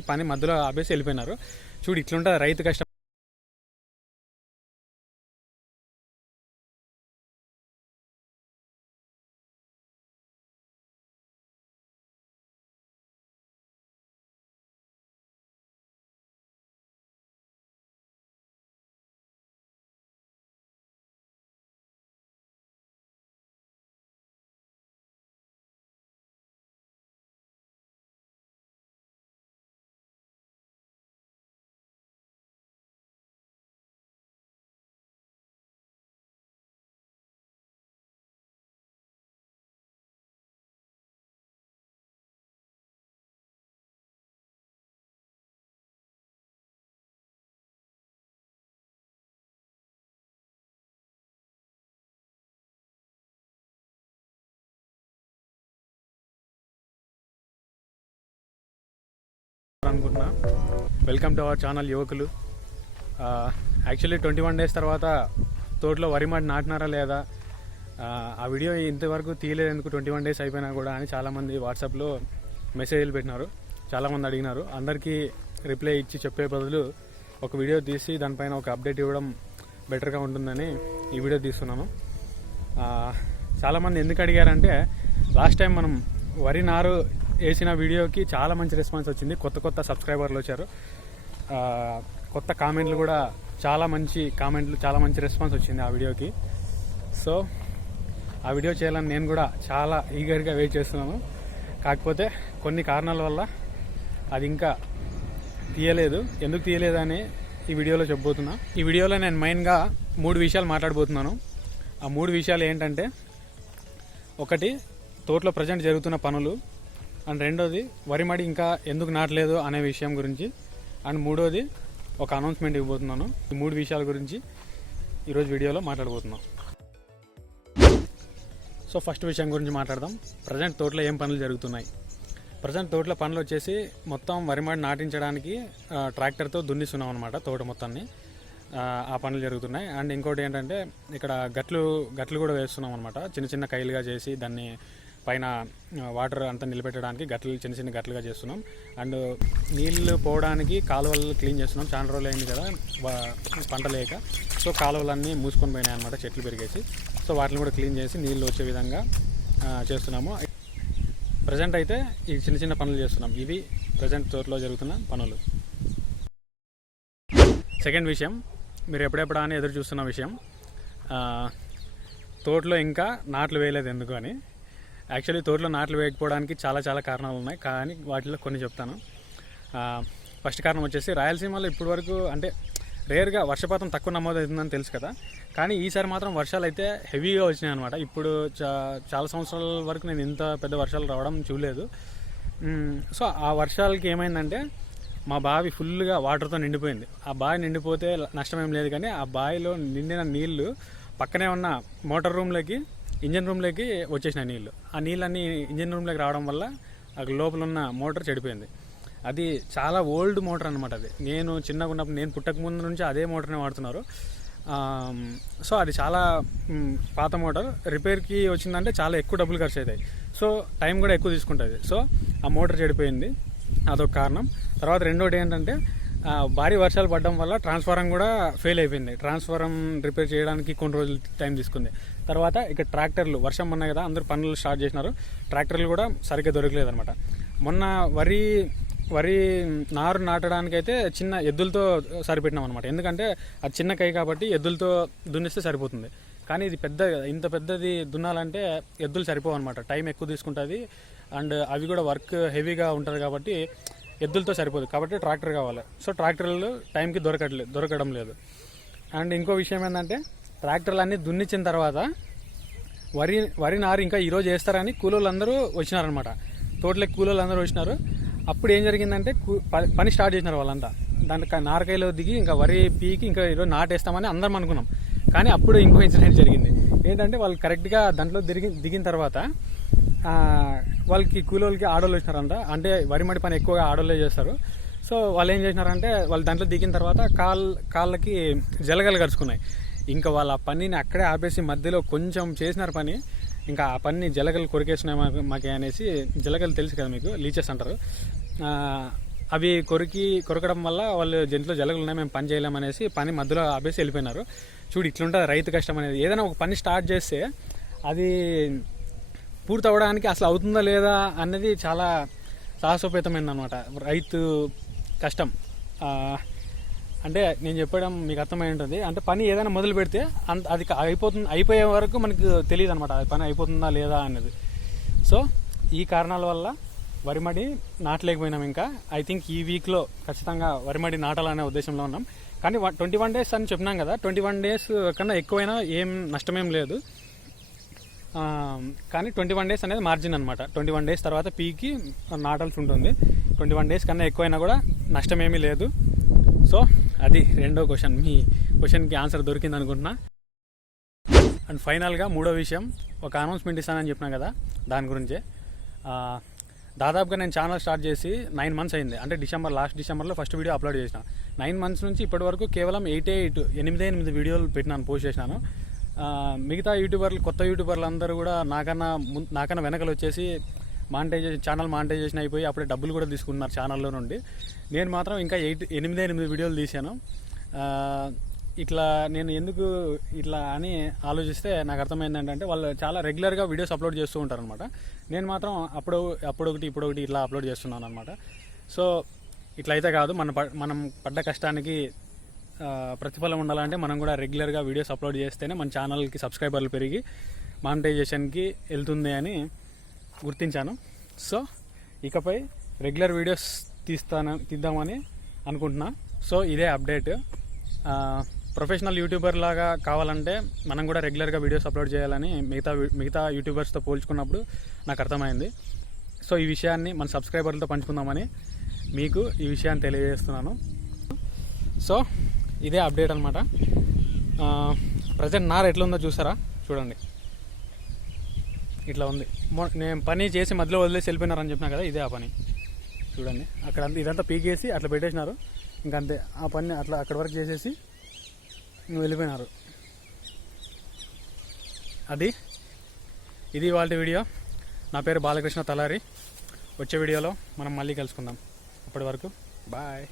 పని మధ్యలో ఆపేసి వెళ్ళిపోయినారు. చూడు ఇట్లుంటుంది రైతు కష్టం. అనుకుంటున్నా. వెల్కమ్ టు అవర్ ఛానల్ యువకులు. యాక్చువల్లీ ట్వంటీ వన్ డేస్ తర్వాత తోటలో వరి మడి నాటినారా లేదా? ఆ, వీడియో ఇంతవరకు తీయలేదు ఎందుకు ట్వంటీ వన్ డేస్ అయిపోయినా కూడా అని చాలామంది వాట్సాప్లో మెసేజ్లు పెట్టినారు. చాలామంది అడిగినారు. అందరికీ రిప్లై ఇచ్చి చెప్పే బదులు ఒక వీడియో తీసి దానిపైన ఒక అప్డేట్ ఇవ్వడం బెటర్గా ఉంటుందని ఈ వీడియో తీస్తున్నాను. చాలామంది ఎందుకు అడిగారంటే లాస్ట్ టైం మనం వరి నారు వేసిన వీడియోకి చాలా మంచి రెస్పాన్స్ వచ్చింది. కొత్త కొత్త సబ్స్క్రైబర్లు వచ్చారు. కొత్త కామెంట్లు కూడా చాలా మంచి కామెంట్లు చాలా మంచి రెస్పాన్స్ వచ్చింది ఆ వీడియోకి. సో ఆ వీడియో చేయాలని నేను కూడా చాలా ఈగర్గా వెయిట్ చేస్తున్నాను. కాకపోతే కొన్ని కారణాల వల్ల అది ఇంకా తీయలేదు. ఎందుకు తీయలేదు అని ఈ వీడియోలో చెప్పబోతున్నా. ఈ వీడియోలో నేను మెయిన్గా మూడు విషయాలు మాట్లాడబోతున్నాను. ఆ మూడు విషయాలు ఏంటంటే ఒకటి తోటలో ప్రజెంట్ జరుగుతున్న పనులు. అండ్ రెండోది వరి మడి ఇంకా ఎందుకు నాటలేదు అనే విషయం గురించి. అండ్ మూడోది ఒక అనౌన్స్మెంట్ ఇవ్వబోతున్నాను. ఈ మూడు విషయాల గురించి ఈరోజు వీడియోలో మాట్లాడబోతున్నాం. సో ఫస్ట్ విషయం గురించి మాట్లాడదాం. ప్రజెంట్ తోటలో ఏం పనులు జరుగుతున్నాయి? ప్రజెంట్ తోటలో పనులు వచ్చేసి మొత్తం వరి మడి నాటించడానికి ట్రాక్టర్తో దున్నిస్తున్నాం అనమాట తోట మొత్తాన్ని. ఆ పనులు జరుగుతున్నాయి. అండ్ ఇంకోటి ఏంటంటే ఇక్కడ గట్లు గట్లు కూడా వేస్తున్నాం అనమాట చిన్న చిన్న కైలుగా చేసి దాన్ని పైన వాటర్ అంతా నిలబెట్టడానికి గట్లు చిన్న చిన్న గట్లుగా చేస్తున్నాం. అండ్ నీళ్ళు పోవడానికి కాలువలు క్లీన్ చేస్తున్నాం. చాలా రోజులు అయింది కదా పంట లేక. సో కాలువలన్నీ మూసుకొని పోయినాయి అనమాట చెట్లు పెరిగేసి. సో వాటిని కూడా క్లీన్ చేసి నీళ్ళు వచ్చే విధంగా చేస్తున్నాము. ప్రజెంట్ అయితే ఈ చిన్న చిన్న పనులు చేస్తున్నాం. ఇవి ప్రజెంట్ తోటలో జరుగుతున్న పనులు. సెకండ్ విషయం మీరు ఎప్పుడెప్పుడా అని ఎదురు చూస్తున్న విషయం తోటలో ఇంకా నాట్లు వేయలేదు ఎందుకు అని. యాక్చువల్లీ తోటలో నాట్లు వేయకపోవడానికి చాలా చాలా కారణాలు ఉన్నాయి. కానీ వాటిలో కొన్ని చెప్తాను. ఫస్ట్ కారణం వచ్చేసి రాయలసీమలో ఇప్పటి వరకు అంటే రేర్గా వర్షపాతం తక్కువ నమోదవుతుందని తెలుసు కదా. కానీ ఈసారి మాత్రం వర్షాలు అయితే హెవీగా వచ్చినాయి అనమాట ఇప్పుడు చా చాలా సంవత్సరాల వరకు నేను ఇంత పెద్ద వర్షాలు రావడం చూడలేదు. సో ఆ వర్షాలకి ఏమైందంటే మా బావి ఫుల్గా వాటర్తో నిండిపోయింది. ఆ బావి నిండిపోతే నష్టం ఏం లేదు కానీ ఆ బావిలో నిండిన నీళ్ళు పక్కనే ఉన్న మోటార్ రూమ్లోకి ఇంజన్ రూమ్లోకి వచ్చేసినాయి నీళ్ళు ఆ నీళ్ళన్నీ ఇంజన్ రూమ్లోకి రావడం వల్ల అక్కడ లోపల ఉన్న మోటార్ చెడిపోయింది. అది చాలా ఓల్డ్ మోటార్ అనమాట అది. నేను చిన్నగా ఉన్నప్పుడు నేను పుట్టక ముందు నుంచి అదే మోటార్నే వాడుతున్నారు. సో అది చాలా పాత మోటార్. రిపేర్కి వచ్చిందంటే చాలా ఎక్కువ డబ్బులు ఖర్చు అవుతాయి సో టైం కూడా ఎక్కువ తీసుకుంటుంది. సో ఆ మోటార్ చెడిపోయింది. అదొక కారణం. తర్వాత రెండోటి ఏంటంటే భారీ వర్షాలు పడడం వల్ల ట్రాన్స్ఫారం కూడా ఫెయిల్ అయిపోయింది. ట్రాన్స్ఫారం రిపేర్ చేయడానికి కొన్ని రోజులు టైం తీసుకుంది. తర్వాత ఇక్కడ ట్రాక్టర్లు వర్షం మొన్న కదా అందరూ పనులు స్టార్ట్ చేసినారు. ట్రాక్టర్లు కూడా సరిగ్గా దొరకలేదు అనమాట మొన్న వరి వరి నారు నాటడానికైతే చిన్న ఎద్దులతో సరిపెట్టినాం అనమాట ఎందుకంటే అది చిన్న కై కాబట్టి ఎద్దులతో దున్నిస్తే సరిపోతుంది. కానీ ఇది పెద్ద ఇంత పెద్దది దున్నాలంటే ఎద్దులు సరిపోవు అనమాట టైం ఎక్కువ తీసుకుంటుంది. అండ్ అవి కూడా వర్క్ హెవీగా ఉంటుంది కాబట్టి ఎద్దులతో సరిపోదు. కాబట్టి ట్రాక్టర్ కావాలి. సో ట్రాక్టర్లు టైంకి దొరకట్లేదు దొరకడం లేదు. అండ్ ఇంకో విషయం ఏంటంటే ట్రాక్టర్లు అన్నీ దున్నిచ్చిన తర్వాత వరి వరి నారు ఇంకా ఈరోజు వేస్తారని కూలోళ్ళు అందరూ వచ్చినారనమాట తోటలోకి కూలోళ్ళు అందరూ వచ్చినారు. అప్పుడు ఏం జరిగిందంటే కూ- ప- పని స్టార్ట్ చేసినారు వాళ్ళంతా. దాంట్లో నారకాయలో దిగి ఇంకా వరి పీకి ఇంకా ఈరోజు నాటేస్తామని అందరం అనుకున్నాం. కానీ అప్పుడు ఇంకో ఇన్సిడెంట్ జరిగింది. ఏంటంటే వాళ్ళు కరెక్ట్గా దాంట్లో దిగి దిగిన తర్వాత వాళ్ళకి కూలోళ్ళకి ఆడోళ్ళు వచ్చినారంట. అంటే వరి మడి పని ఎక్కువగా ఆడోళ్ళే చేస్తారు. సో వాళ్ళు ఏం చేసినారంటే వాళ్ళు దాంట్లో దిగిన తర్వాత కాల్ కాళ్ళకి జలగలు కరుచుకున్నాయి. ఇంకా వాళ్ళ ఆ పనిని అక్కడే ఆపేసి మధ్యలో కొంచెం చేసినారు పని ఇంకా ఆ పని జలగలు కొరికేసినాయి మాకే అనేసి జలగలు తెలుసు కదా మీకు లీచెస్ అంటారు. అవి కొరికి కొరకడం వల్ల వాళ్ళు జంట్లో జలగలు ఉన్నాయి మేము పని చేయలేమనేసి పని మధ్యలో ఆపేసి వెళ్ళిపోయినారు. చూడు ఇట్లుంటుంది రైతు కష్టం అనేది. ఏదైనా ఒక పని స్టార్ట్ చేస్తే అది పూర్తి అవ్వడానికి అసలు అవుతుందా లేదా అన్నది చాలా సాహసోపేతమైంది అనమాట రైతు కష్టం. అంటే నేను చెప్పడం మీకు అర్థమై ఉంటుంది. అంటే పని ఏదైనా మొదలు పెడితే అంత అది అయిపోతుంది అయిపోయే వరకు మనకు తెలియదు అనమాట అది పని అయిపోతుందా లేదా అనేది సో ఈ కారణాల వల్ల వరిమడి నాటలేకపోయినాం ఇంకా. ఐ థింక్ ఈ వీక్లో ఖచ్చితంగా వరిమడి నాటాలనే ఉద్దేశంలో ఉన్నాం. కానీ ట్వంటీ వన్ డేస్ అని చెప్పినాం కదా ట్వంటీ వన్ డేస్ కన్నా ఎక్కువైనా ఏం నష్టమేం లేదు. కానీ ట్వంటీ వన్ డేస్ అనేది మార్జిన్ అనమాట ట్వంటీ వన్ డేస్ తర్వాత పీకి నాటాల్సి ఉంటుంది. ట్వంటీ వన్ డేస్ కన్నా ఎక్కువైనా కూడా నష్టమేమీ లేదు. సో అది రెండో క్వశ్చన్. మీ క్వశ్చన్కి ఆన్సర్ దొరికింది అనుకుంటున్నా. అండ్ ఫైనల్గా మూడో విషయం. ఒక అనౌన్స్మెంట్ ఇస్తానని చెప్పినా కదా దాని గురించే. దాదాపుగా నేను ఛానల్ స్టార్ట్ చేసి నైన్ మంత్స్ అయింది. అంటే డిసెంబర్ లాస్ట్ డిసెంబర్లో ఫస్ట్ వీడియో అప్లోడ్ చేసిన. నైన్ మంత్స్ నుంచి ఇప్పటి వరకు కేవలం ఎయిట్ ఎయిట్ ఎనిమిది ఎనిమిది వీడియోలు పెట్టినాను పోస్ట్ చేసినాను. మిగతా యూట్యూబర్లు కొత్త యూట్యూబర్లు అందరూ కూడా నాకన్నా ముం- నాకన్నా వెనకలు వచ్చేసి మానిటైజేషన్ ఛానల్ మానిటైజేషన్ అయిపోయి అప్పుడే డబ్బులు కూడా తీసుకున్నారు ఛానల్లో నుండి. నేను మాత్రం ఇంకా ఎయిట్ ఎనిమిది ఎనిమిది వీడియోలు తీశాను. ఇట్లా నేను ఎందుకు ఇట్లా అని ఆలోచిస్తే నాకు అర్థమైంది ఏంటంటే వాళ్ళు చాలా రెగ్యులర్గా వీడియోస్ అప్లోడ్ చేస్తూ ఉంటారు అనమాట నేను మాత్రం అప్పుడు అప్పుడొకటి ఇప్పుడొకటి ఇట్లా అప్లోడ్ చేస్తున్నాను అనమాట సో ఇట్లా అయితే కాదు మన ప- మనం పడ్డ కష్టానికి ప్రతిఫలం ఉండాలంటే మనం కూడా రెగ్యులర్గా వీడియోస్ అప్లోడ్ చేస్తేనే మన ఛానల్కి సబ్స్క్రైబర్లు పెరిగి మానిటైజేషన్కి వెళ్తుంది అని గుర్తించాను. సో ఇకపై రెగ్యులర్ వీడియోస్ తీస్తాను తీద్దామని అనుకుంటున్నా. సో ఇదే అప్డేట్. ప్రొఫెషనల్ యూట్యూబర్ లాగా కావాలంటే మనం కూడా రెగ్యులర్గా వీడియోస్ అప్లోడ్ చేయాలని మిగతా మిగతా యూట్యూబర్స్తో పోల్చుకున్నప్పుడు నాకు అర్థమైంది. సో ఈ విషయాన్ని మన సబ్స్క్రైబర్లతో పంచుకుందామని మీకు ఈ విషయాన్ని తెలియజేస్తున్నాను. సో ఇదే అప్డేట్ అనమాట ప్రజెంట్ నార్ ఎట్లుందో ఉందో చూసారా? చూడండి. ఇట్లా ఉంది. మొ- నేను పని చేసి మధ్యలో వదిలేసి వెళ్ళిపోయినారని చెప్పినా కదా ఇదే ఆ పని. చూడండి అక్కడ ఇదంతా పీకేసి అట్లా పెట్టేసినారు. ఇంకా అంతే ఆ పని అట్లా అక్కడ వరకు చేసేసి నువ్వు వెళ్ళిపోయినారు. అది ఇది వాళ్ళ వీడియో. నా పేరు బాలకృష్ణ తలారి. వచ్చే వీడియోలో మనం మళ్ళీ కలుసుకుందాం. అప్పటి వరకు బాయ్.